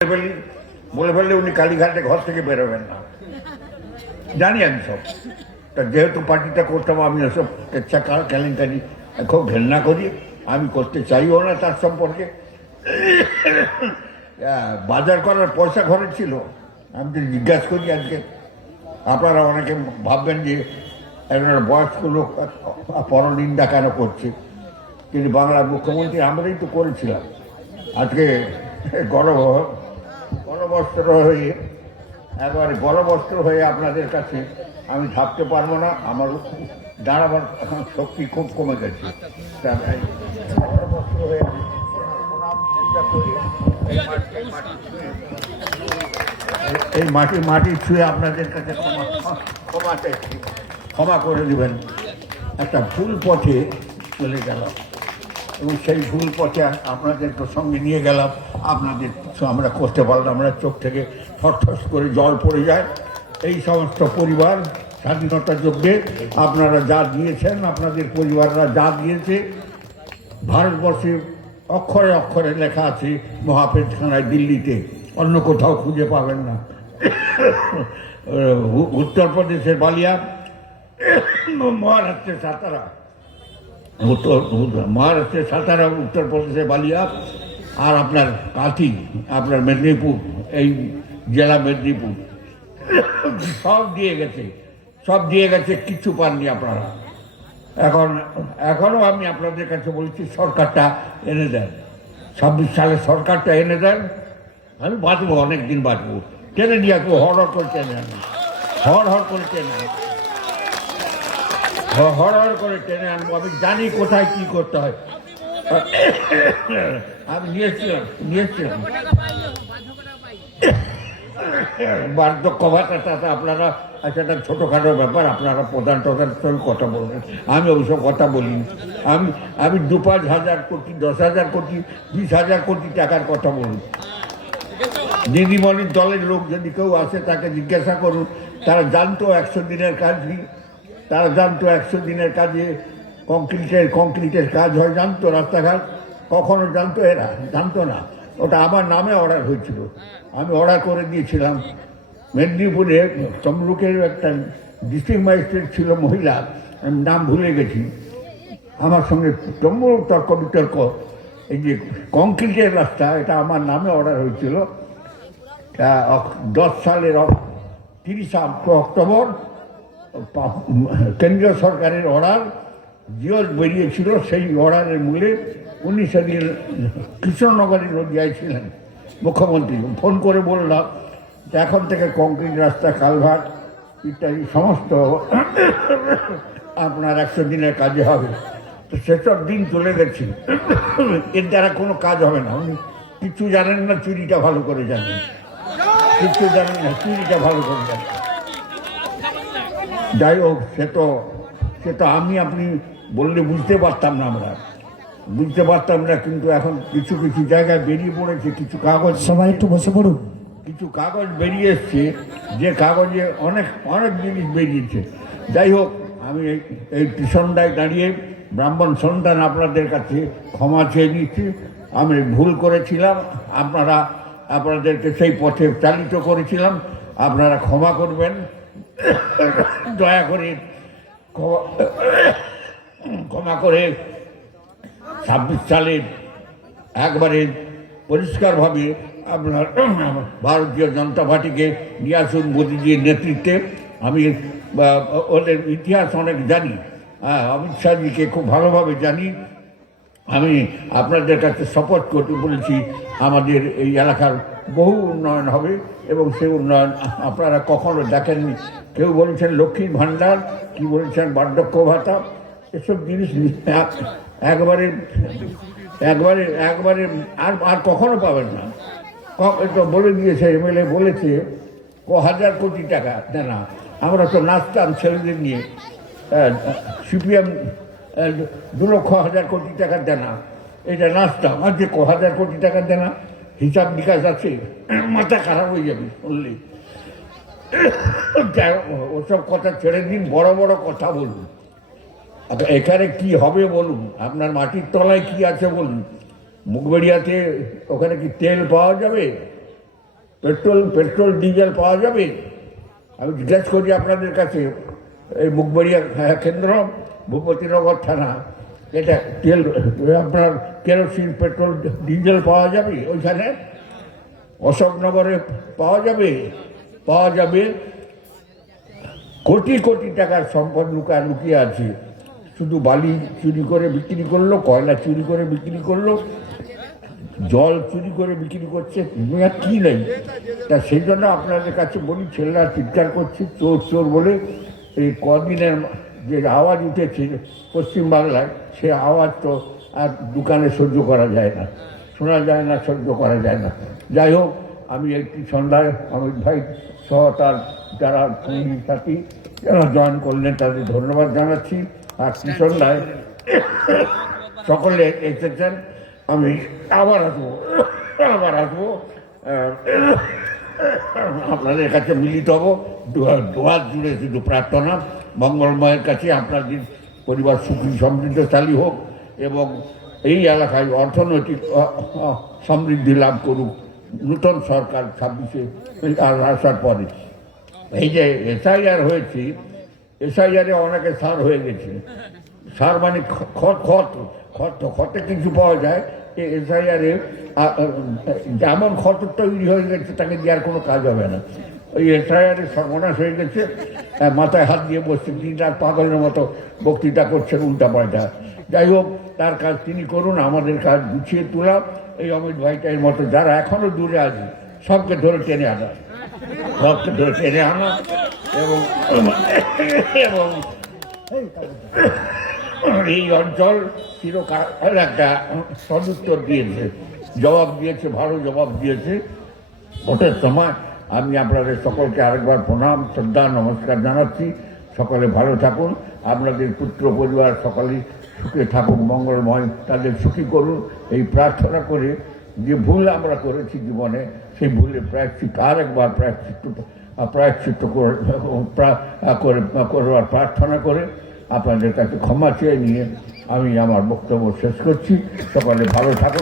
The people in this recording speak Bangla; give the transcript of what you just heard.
বলে ফেললে উনি কালীঘাটে ঘর থেকে বেরোবেন না, জানি আমি সব। তা যেহেতু পার্টিটা করতাম, আমি ওসব কেচ্ছা কেলেঙ্কারি খুব ঘেন্না করি, আমি করতে চাইও না তার সম্পর্কে। বাজার করার পয়সা ঘরে ছিল, আমি তো জিজ্ঞাসা করি আজকে। আপনারা অনেকে ভাববেন যে একজন বয়স্ক লোক পরনিন্দা কেন করছে, কিন্তু বাংলার মুখ্যমন্ত্রী আমরাই তো করেছিলাম। আজকে গণবস্ত্র হয়ে একবারে গণবস্ত্র হয়ে আপনাদের কাছে আমি থাকতে পারবো না, আমার দাঁড়াবার এখন শক্তি খুব কমে গেছে। গণবস্ত্র হয়ে এই মাটি ছুঁয়ে আপনাদের কাছে ক্ষমা করে দেবেন। একটা ভুল পথে চলে গেলাম এবং সেই ভুল পথে আপনাদের সঙ্গে নিয়ে গেলাম, আপনাদের কিছু আমরা করতে পারলাম, আমরা চোখ থেকে ঠস করে জল পড়ে যায়। এই সমস্ত পরিবার স্বাধীনতা যুদ্ধে আপনারা যা দিয়েছেন, আপনাদের পরিবাররা যা দিয়েছে, ভারতবর্ষে অক্ষরে অক্ষরে লেখা আছে মহাপেজখানায় দিল্লিতে, অন্য কোথাও খুঁজে পাবেন না। উত্তরপ্রদেশের বালিয়া, মহারাষ্ট্রের সাতারা, মহারাষ্ট্রের সাতারা, উত্তরপ্রদেশের বালিয়া, আর আপনার কাঁথি, আপনার মেদিনীপুর, এই জেলা মেদিনীপুর, সব দিয়ে গেছে, কিচ্ছু পাননি আপনারা। এখনও আমি আপনাদের কাছে বলছি, সরকারটা এনে দেন, 26 সালে সরকারটা এনে দেন, আমি বাঁচবো, অনেক দিন বাঁচবো। টেনে নিয়ে আসবো, হর করে টেনে আনবো, হর করে টেনে আনবো, হর করে টেনে আনবো। আমি জানি কোথায় কি করতে হয়। আমি নিয়েছিলাম বার্ধক্য ভাতাটা আপনারা, একটা ছোটোখাটো ব্যাপার, আপনারা প্রধান সঙ্গে কথা বলবেন, আমি ওইসব কথা বলিনি। আমি 2-5 হাজার কোটি, 10,000 কোটি, 20,000 কোটি টাকার কথা বলুন। দিদিমণির দলের লোক যদি কেউ আসে, তাকে জিজ্ঞাসা করুন, তারা জানতো 100 দিনের কাজ, তারা জানতো 100 দিনের কাজে কংক্রিটের কাজ হয়, জানতো। রাস্তাঘাট কখনো জানতো? এরা জানতো না। ওটা আমার নামে অর্ডার হয়েছিল, আমি অর্ডার করে দিয়েছিলাম। মেদিনীপুরে তমলুকের একটা ডিস্ট্রিক্ট ম্যাজিস্ট্রেট ছিল, মহিলা, আমি নাম ভুলে গেছি, আমার সঙ্গে তম্বুর তর্ক বিতর্ক। এই যে কংক্রিটের রাস্তা, এটা আমার নামে অর্ডার হয়েছিল 10 সালের 30 অক্টোবর। কেন্দ্রীয় সরকারের অর্ডার জিও বেরিয়েছিল, সেই অর্ডারের মূলে 19 সেদিন কৃষ্ণনগরের রোজিয়ায় ছিলেন মুখ্যমন্ত্রী। ফোন করে বললাম এখন থেকে কংক্রিট রাস্তা, কালভার্ট ইত্যাদি সমস্ত আপনার 100 দিনের কাজে হবে। তো সেসব দিন চলে গেছে, এর দ্বারা কোনো কাজ হবে না। উনি কিছু জানেন না, চুরিটা ভালো করে জানেন, কিছু জানেন না, চুরিটা ভালো করে জানেন। যাই হোক, সে তো আপনি বললে বুঝতে পারতাম না, আমরা বুঝতে পারতাম না। কিন্তু এখন কিছু জায়গায় বেরিয়ে পড়েছে, কিছু কাগজ, সবাই একটু বসে পড়ুন, কিছু কাগজ বেরিয়ে এসছে, যে কাগজে অনেক জিনিস বেরিয়েছে। যাই হোক, আমি এই পিছনটায় দাঁড়িয়ে ব্রাহ্মণ সন্তান আপনাদের কাছে ক্ষমা চেয়ে নিচ্ছি। আমি ভুল করেছিলাম, আপনাদেরকে সেই পথে চালিত করেছিলাম, আপনারা ক্ষমা করবেন, দয়া করে ক্ষমা করে 26 সালের একবারে পরিষ্কারভাবে আপনার ভারতীয় জনতা পার্টিকে নিয়ে আসুন মোদীজির নেতৃত্বে। আমি ওদের ইতিহাস অনেক জানি, অমিত শাহজিকে খুব ভালোভাবে জানি। আমি আপনাদের কাছে শপথ করতে বলেছি, আমাদের এই এলাকার বহু উন্নয়ন হবে, এবং সেই উন্নয়ন আপনারা কখনো দেখেননি। কেউ বলেছেন লক্ষ্মীর ভাণ্ডার, কি বলেছেন বার্ধক্য ভাতা, এসব জিনিস একবারে আর কখনো পাবেন না। বলে দিয়েছে, এমএলএ বলেছে 1000 কোটি টাকা দেনা। আমরা তো নাচতাম ছেলেদের নিয়ে, সিপিএম 2,00,000 কোটি টাকা দেনা, এটা নাচতাম। আর যে 1000 কোটি টাকা দেনা, হিসাব নিকাশ আছে, মাথা খারাপ হয়ে যাবে শুনলে। ওসব কথা ছেড়ে দিন, বড় বড় কথা বলুন। এখানে কি হবে বলুন, আপনার মাটির তলায় কি আছে বলুন। মুখবেড়িয়াতে ওখানে কি তেল পাওয়া যাবে? পেট্রোল ডিজেল পাওয়া যাবে? আমি জিজ্ঞেস করি আপনাদের কাছে, এই মুখবাড়িয়া কেন্দ্র, ভূপতিনগর থানা, এটা আপনার কেরোসিন, পেট্রোল, ডিজেল পাওয়া যাবে ওইখানে? অশোকনগরে পাওয়া যাবে। কোটি কোটি টাকার সম্পদ লুকিয়ে আছে। শুধু বালি চুরি করে বিক্রি করলো, কয়লা চুরি করে বিক্রি করলো, জল চুরি করে বিক্রি করছে, দুনিয়া কি নেই। তা সেই জন্য আপনাদের কাছে বলি, ছেলেরা চিৎকার করছে চোর চোর বলে। এই কদিনের যে আওয়াজ উঠেছে পশ্চিমবাংলায়, সে আওয়াজ তো আর দোকানে সহ্য করা যায় না, শোনা যায় না, সহ্য করা যায় না। যাই হোক, আমি একটি সন্ধ্যায় অমিত ভাই সহ তার যারা সাথী যারা জয়েন করলেন তাদের ধন্যবাদ জানাচ্ছি। আর কি সন্ধ্যায় সকলে এসেছেন, আমি আবার আসবো আপনাদের কাছে মিলিত হব। দুয়ার জুড়ে শুধু প্রার্থনা, মঙ্গলময়ের কাছে আপনাদের পরিবার সুখী সমৃদ্ধশালী হোক এবং এই এলাকায় অর্থনৈতিক সমৃদ্ধি লাভ করুক নূতন সরকার 26-এ আসার পরে। এই যে এসআইআর হয়েছে, এসআইআরে অনেকে সার হয়ে গেছে। সার মানে খতে কিছু পাওয়া যায়। এসআইআরে যেমন খত তৈরি হয়ে গেছে তাকে দেওয়ার কোনো কাজ হবে না। ওই এসআইআরে সর্বনাশ হয়ে গেছে, মাথায় হাত দিয়ে বসছে, দিন রাত পাগলের মতো বক্তৃতা করছেন উল্টা পাল্টা। যাই হোক, তার কাজ তিনি করুন, আমাদের কাজ গুছিয়ে তোলা। এই অমিত ভাইটার মতো যারা এখনো দূরে আছে সবকে ধরে টেনে আনা এবং এই অঞ্চল চিরকাল একটা সদুত্তর দিয়েছে, জবাব দিয়েছে, ভালো জবাব দিয়েছে। ভোটের সময় আমি আপনাদের সকলকে আরেকবার প্রণাম, শ্রদ্ধা, নমস্কার জানাচ্ছি। সকলে ভালো থাকুন, আপনাদের পুত্র পরিবার সকলেই সুখে থাকুক, মঙ্গলময়, তাদের সুখী করুন এই প্রার্থনা করে। যে ভুল আমরা করেছি জীবনে, সেই ভুলে আরেকবার প্রায়শ্চিত্ত করবার প্রার্থনা করে আপনাদের কাছে ক্ষমা চেয়ে নিয়ে আমি আমার বক্তব্য শেষ করছি। সকলে ভালো থাকুন।